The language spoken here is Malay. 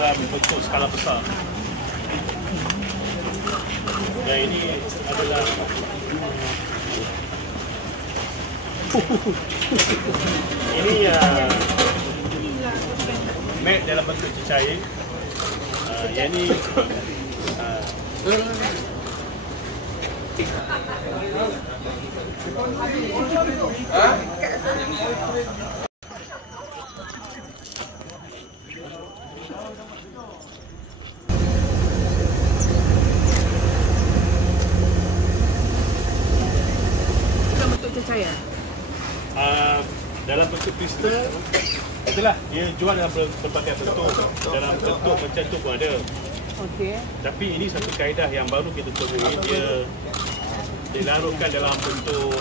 dalam bentuk skala besar. Dan ini adalah ini mat dalam bentuk cecair. Yang ni dalam bentuk kristal, itulah dia jual dalam berbagai bentuk. Dalam bentuk macam tu pun ada. Okey. Tapi ini satu kaedah yang baru kita temui, dia dilarutkan dalam bentuk